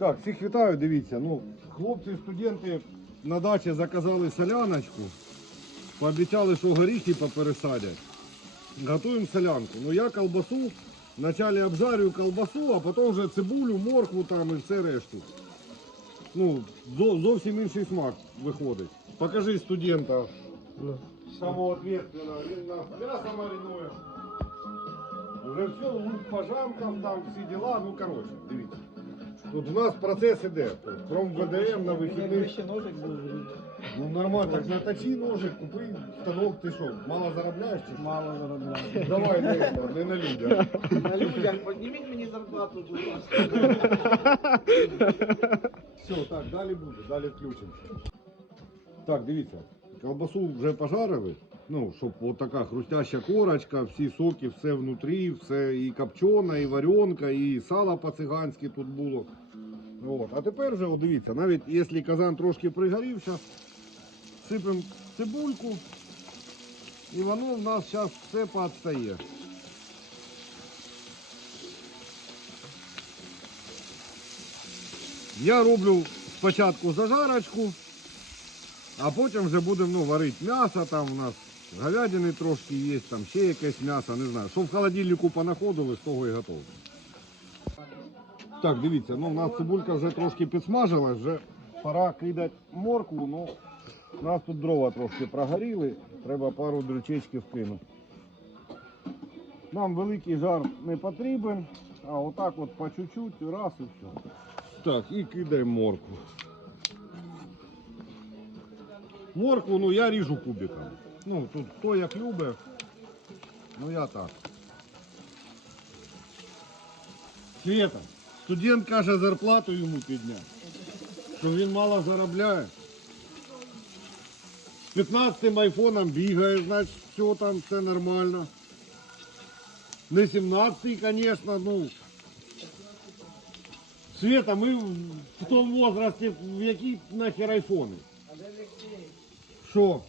Так, всіх вітаю, дивіться. Ну, хлопці, студенти на дачі заказали соляночку. Пообіцяли, що горіхи попересадять. Готуємо солянку. Ну я колбасу, вначале обжарю колбасу, а потім вже цибулю, моркву там і все решту. Ну, зовсім інший смак виходить. Покажи студента. Самого ответственного. Він нас м'ясо маринує. Уже все, лук пожамкам, там всі діла, ну коротше, дивіться. Тут у нас процес іде. Тобто, Кром ВДМ на вихідних. Ну нормально, так наточи ножик, купи станок, ти що, мало заробляєш чи що? Мало заробляю. Давай не, не на людях. На людях, підніміть мені зарплату, будь ласка. Все, так, далі буде, далі включимося. Так, дивіться, колбасу вже пожарили. Ну, щоб от така хрустяща корочка, всі соки, все внутрі, все і копчена, і варенка, і сало по-циганськи тут було. От. А тепер вже, от дивіться, навіть якщо казан трошки пригорів, зараз сипемо цибульку, і воно в нас зараз все поотстає. Я роблю спочатку зажарочку, а потім вже будемо ну, варити м'ясо, там у нас говядини трошки є, там ще якесь м'ясо, не знаю. Що в холодильнику понаходили, з того і готово. Так, дивіться, ну у нас цибулька вже трошки підсмажилась, вже пора кидати моркву, ну у нас тут дрова трошки прогоріли, треба пару дрючечків кинути. Нам великий жар не потрібен, а отак от по чуть-чуть, раз і все. Так, і кидаємо моркву. Моркву, ну я ріжу кубиком. Ну, тут хто як любить, ну я так. Света, студент каже зарплату йому підняти. Що він мало заробляє. З 15 айфоном бігає, значить, все там, все нормально. Не 17-й, звісно, ну. Света, ми в тому возрасті, в які нахер айфони. А де Олексій? Що?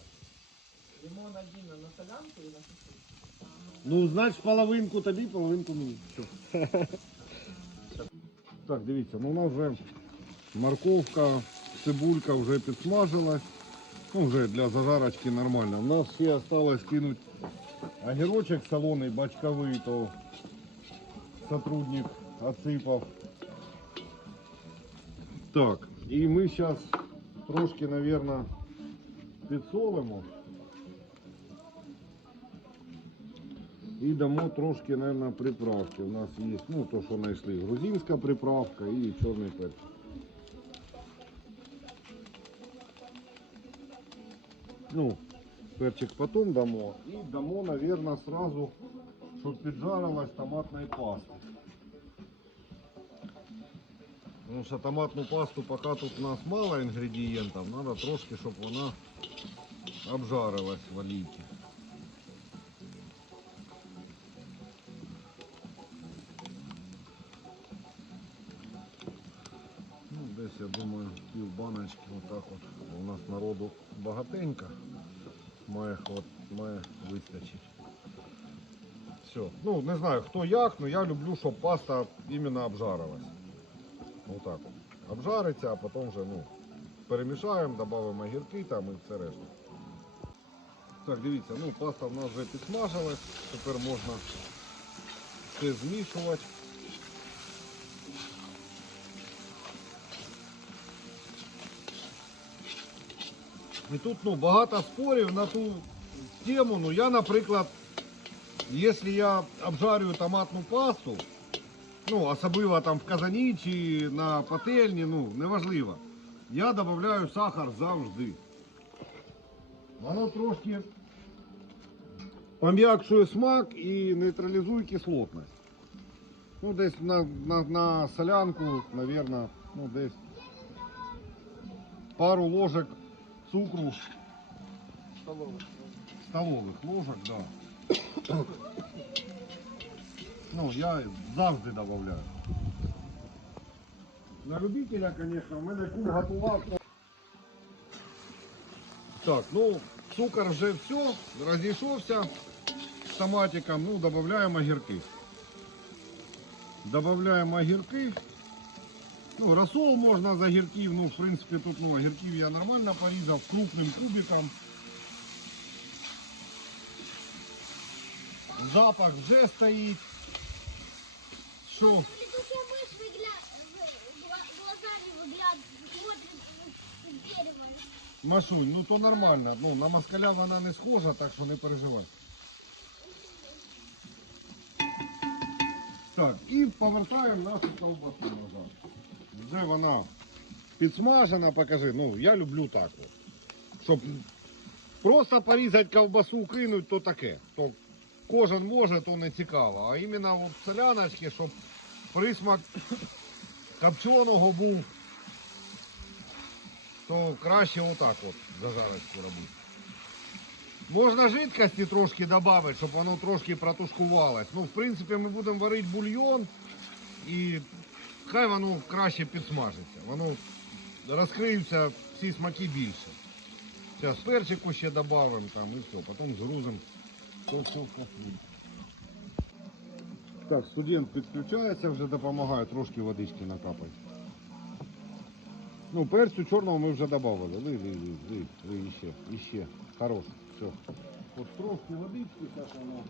Йому надійно на солянку і на сосиску. Ну, значить, половинку тобі, половинку мені. Все. Так, дивіться, ну у нас вже морковка, цибулька вже підсмажилась. Ну, вже для зажарочки нормально. У нас ще осталось кинуть огірочок солоний, бачковий, то сотрудник отсипав. Так, і ми зараз трошки, мабуть, підсолимо. І дамо трошки, мабуть, приправки. У нас є, ну, то, що знайшли, грузинська приправка і чорний перець. Ну, перчик потом дамо. І дамо, мабуть, сразу, щоб піджарилась томатної пасти. Тому що томатну пасту, поки тут у нас мало інгредієнтів, треба трошки, щоб вона обжарилась в олійці. Баночки отак от. У нас народу багатенько. Має, хват, має вистачить. Все. Ну, не знаю, хто як, але я люблю, щоб паста іменно обжарилась. Отак. от. Обжариться, а потім вже ну, перемішаємо, додамо огірки там і все решта. Так, дивіться, ну паста в нас вже підсмажилась, тепер можна все змішувати. І тут ну, багато спорів на ту тему. Ну, я, наприклад, якщо я обжарюю томатну пасту, ну, особливо там в казані чи на пательні, ну, неважливо, я додаю сахар завжди. Воно трошки пом'якшує смак і нейтралізує кислотність. Ну, десь на, на, на солянку, мабуть, ну, десь пару ложек цукру Столовий. столових ложек, да. Ну, я завжди добавляю. На любителя, конечно, в мене кум готував. то- Так, ну, цукор вже все, розійшовся з томатиком, ну, додаємо огірки. Додаємо огірки. Ну, розсол можна з огірків, ну, в принципі, тут ну, огірків я нормально порізав крупним кубиком. Запах вже стоїть. Що? Летучая мышь выгля- вы- глазами выглядывает, смотрит в дерево. Машунь, ну то нормально. Ну, на москаля вона не схожа, так що не переживай. Так, і повертаємо нашу колбасу назад. Вже вона підсмажена, покажи. Ну, я люблю так. Щоб просто порізати ковбасу, кинуть, то таке. То кожен може, то не цікаво. А іменно от селяночки, щоб присмак копченого був то краще отак от зажарочку робити. Можна жидкості трошки додати, щоб воно трошки протушкувалось. Ну, в принципі, ми будемо варити бульйон і хай воно краще підсмажиться. Воно розкриються всі смаки більше. Зараз перчику ще додамо там і все, потім згрузимо. То все. Так, студент підключається, вже допомагає, трошки водички накапати. Ну, перцю чорного ми вже додали. Ли, ли, ли, ли, ли, іще, іще. Хорош. Все. От трошки водички, так воно.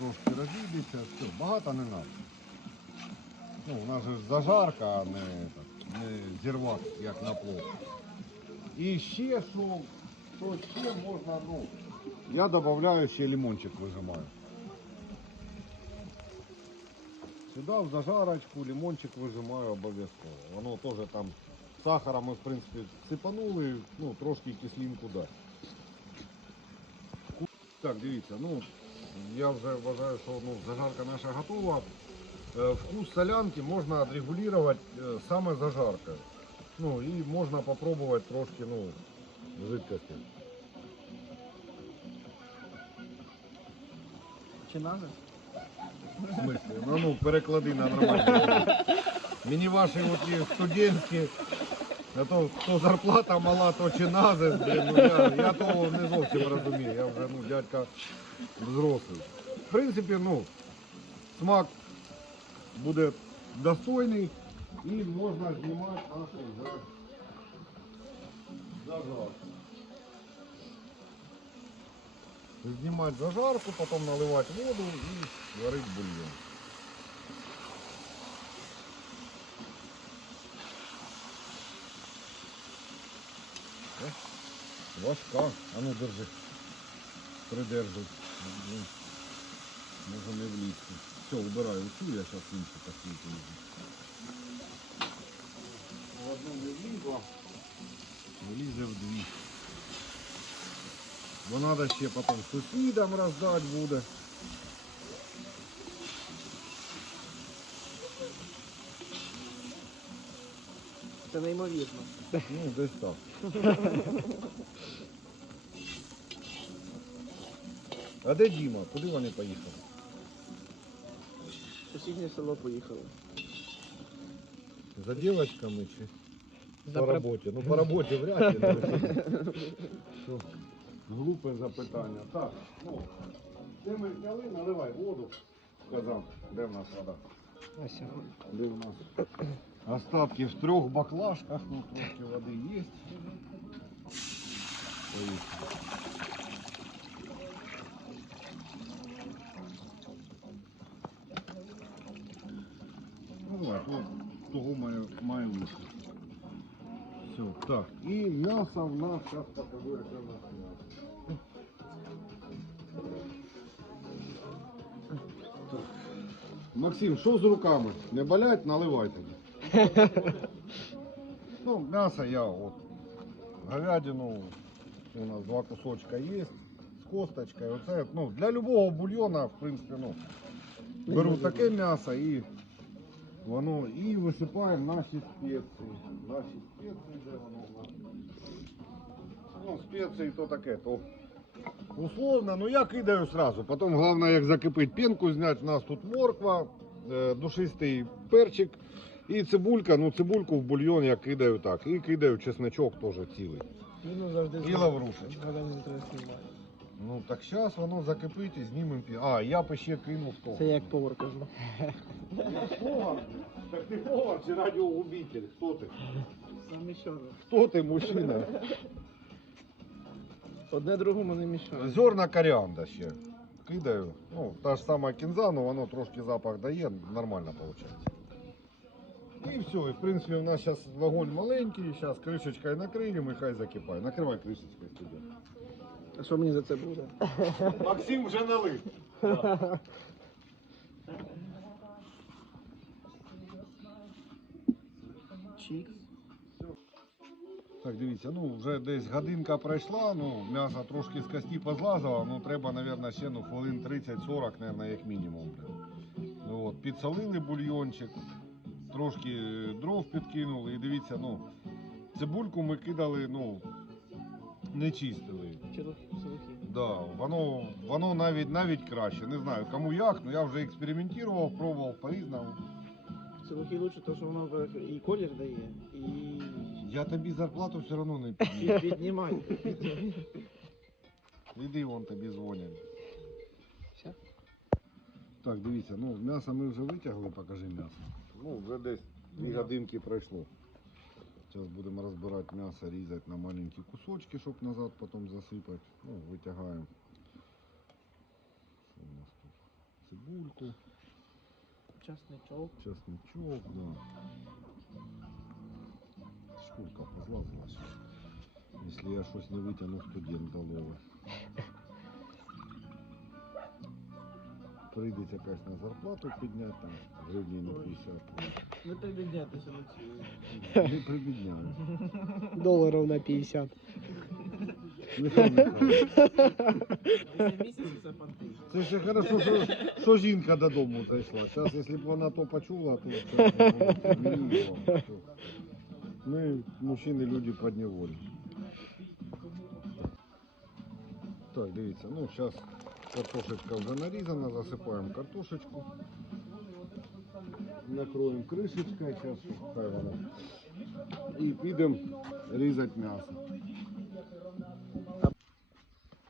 Трошки розійдеться, все, багато не треба. Ну, у нас же ж зажарка, а не, так, не зірвак, як на плов. І ще що, що ще можна, ну, я додаю ще лимончик вижимаю. Сюди в зажарочку лимончик вижимаю обов'язково. Воно теж там сахара ми в принципі сипанули, ну трошки кислинку дасть. Так, дивіться, ну я вже вважаю, що ну, зажарка наша готова. Е, Вкус солянки можна відрегулювати е, саме зажаркою. Ну і можна спробувати трошки ну, жидкості. Чи надо? В смысле? Ну, ну, переклади на нормальні. Мені ваші оті студентські, а то, то зарплата мала, то чи назис, блін, ну я, я того не зовсім розумію. Я вже ну, дядька взрослий. В принципі, ну, смак буде достойний і можна знімати нашу вже зажарку. Знімати зажарку, потім наливати воду і варити бульйон. Важка. А ну держи. Придержи. Ну, Може не влізти. Все, убираю оцю, я зараз іншу посвіту. В одну не влізла, влізе в дві. Бо треба ще потім сусідам роздати буде. Це неймовірно. Ну, десь так. А де Діма? Куди вони поїхали? В Сусіднє село поїхали. За девочками чи За по роботі? Ну по роботі вряд ли. ну, що, Глупе запитання. Так, ну, де ми зняли, наливай воду. Казав, де в нас вода? Ось. Де в нас? Остатки в трьох баклажках, ну трошки води є. Ну, от того має, має вийти. Все, так. І м'ясо в нас, зараз покажу, яке в нас м'ясо. Максим, що з руками? Не болять, наливай тоді. Ну, м'ясо я от. Говядину у нас два кусочка є. З косточкою. Оце, ну, для любого бульйона, в принципі, ну, беру таке м'ясо і воно і висипаємо наші спеції. Наші спеції, де воно у нас? Ну, спеції то таке, то условно, ну я кидаю сразу. Потім головне, як закипить пінку зняти, у нас тут морква, е, душистий перчик і цибулька. Ну цибульку в бульйон я кидаю так. І кидаю чесничок теж цілий. Він завжди І лаврушечка. Ну так зараз воно закипить і знімемо. пі- А, я б ще кинув то. Це як повар кажу. Повар? Так ти повар чи радіогубитель? Хто ти? Саме що. Хто ти, мужчина? Одне другому не мішає. Зерна коріанда ще. Кидаю. Ну, та ж сама кінза, ну воно трошки запах дає, нормально виходить. І все, і в принципі у нас зараз вогонь маленький, зараз кришечкою накриємо і хай закипає. Накривай кришечкою студент. А що мені за це буде? Максим вже налив. Чікс. Так, дивіться, ну вже десь годинка пройшла, ну м'ясо трошки з кості позлазило, ну треба, мабуть, ще ну, хвилин 30-40, мабуть, як мінімум. Ну, от, підсолили бульйончик, трошки дров підкинули і дивіться, ну, цибульку ми кидали, ну, не чистили. Да, воно, воно навіть, навіть краще. Не знаю кому як, але я вже експериментував, пробував по-різному. Силухи лучше, тому що воно і колір дає, і Я тобі зарплату все одно не під- підніму. піднімає. Іди вон тобі дзвонять. Так, дивіться, ну м'ясо ми вже витягли, покажи м'ясо. Ну, вже десь дві годинки пройшло. Зараз будемо розбирати м'ясо, різати на маленькі кусочки, щоб назад потім засипати. Ну, витягаємо. Що у нас тут? Цибульку, Часничок. чесничок, да. Шкурка позлазила сейчас. Якщо я щось не витягну, студент доловий. Прийдеться якась на зарплату підняти, там, гривні на 50. Не прибіднятися на цю. Не прибідняю. Доларів на 50. Нехай нехай. За місяць це понти. Це ще хорошо, що, що жінка додому зайшла. Зараз, якщо б вона то почула, то це б було мінімум. Ми, мужчини, люди підневолі. Так, дивіться, ну зараз Картошечка вже нарізана, засипаємо картошечку. Накроємо кришечкою, зараз хай вона. І підемо різати м'ясо.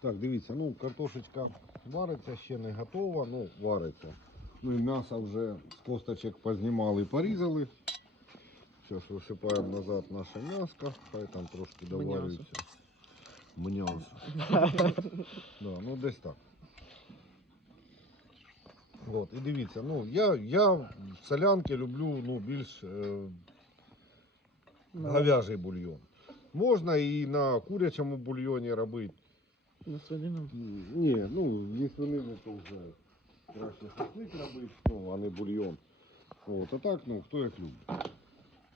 Так, дивіться, ну картошечка вариться, ще не готова, ну вариться. Ми м'ясо вже з косточок познімали, порізали. Зараз висипаємо назад наше м'яско, хай там трошки доварюється. М'ясо. да, ну десь так. От, і дивіться, ну я, я в солянки люблю ну, більш е, говяжий бульйон. Можна і на курячому бульйоні робити. На свинину. Ні, ну, зі свинини то вже краще шашлик робити, ну, а не бульйон. От, а так, ну, хто як любить.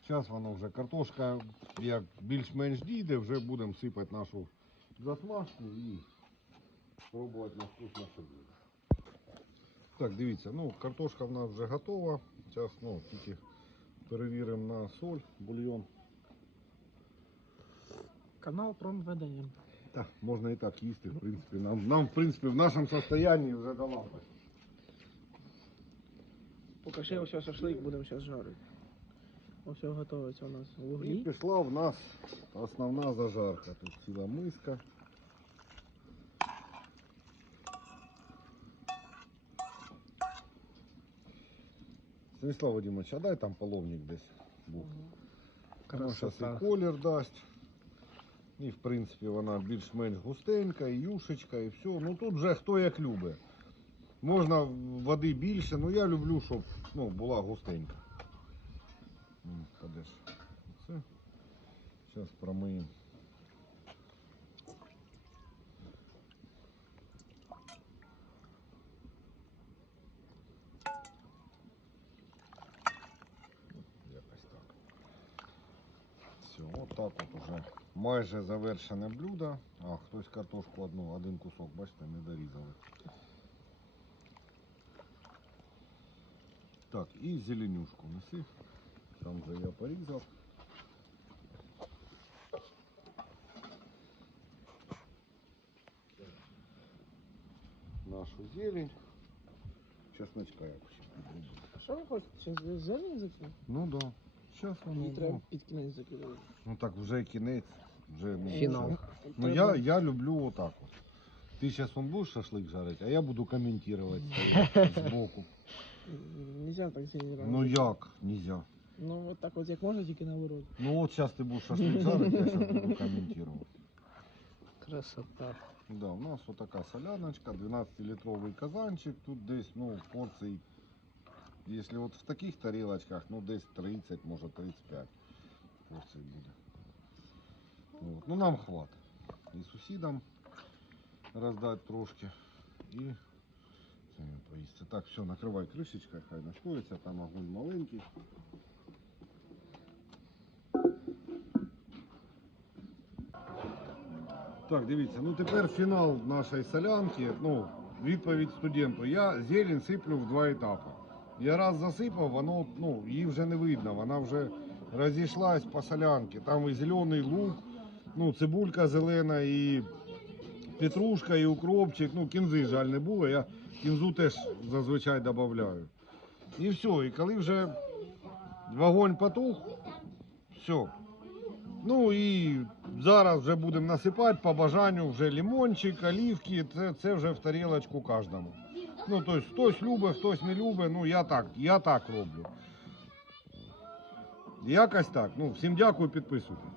Зараз воно вже картошка, як більш-менш дійде, вже будемо сипати нашу засмажку і пробувати на вкус наше буде. Так, дивіться, ну, картошка в нас вже готова. Зараз ну, тільки перевіримо на соль, бульйон. Канал промведення. Так, можна і так їсти, в принципі. Нам, нам в принципі, в нашому состоянии вже до лампи. Поки ще ось шашлик будемо зараз жарити. Ось все готується у нас в І пішла в нас основна зажарка. Тут ціла миска. Станіслав Вадимович, а дай там половник десь був. Вона зараз і колір дасть. І в принципі вона більш-менш густенька, і юшечка, і все. Ну тут вже хто як любить. Можна води більше, але я люблю, щоб ну, була густенька. Зараз промиємо. Все, отак от уже майже завершене блюдо. А, хтось картошку одну, один кусок, бачите, не дорізали. Так, і зеленюшку неси. Там же я порізав. Нашу зелень. Чесночка якось. А що ви хочете? Зараз зелень закинути? Ну да. Зараз воно. Мені треба Ну, під кінець закидати. ну так вже кінець. Вже, ну, Фінал. вже. Ну я, я люблю отак от. Ти зараз он будеш шашлик жарити, а я буду коментувати збоку. Нельзя так сильно Ну як? Нельзя. Ну от так от як можна, тільки наоборот. Ну от зараз ти будеш шашлик жарити, я зараз буду коментувати. Красота. Да, у нас вот такая соляночка, 12-литровый казанчик, тут десь, ну, порций, если вот в таких тарелочках, ну, десь 30, может 35 порций буде. Вот. Ну, нам хватит. І сусідам роздати трошки, і самі поїсти. Так, все, накривай кришечкою, хай настоїться, там огонь маленький. Так, дивіться, ну тепер фінал нашої солянки. Ну, відповідь студенту. Я зелень сиплю в два етапи. Я раз засипав, воно ну, її вже не видно, вона вже розійшлась по солянці. Там і зелений лук, ну, цибулька зелена, і петрушка, і укропчик. Ну, кінзи жаль не було. Я кінзу теж зазвичай додаю. І все. І коли вже вогонь потух, все. Ну і зараз вже будемо насипати по бажанню вже лимончик, олівки, це, це вже в тарілочку кожному. Ну, тобто хтось любить, хтось не любить, ну я так, я так роблю. Якось так. Ну, всім дякую, підписуйтесь.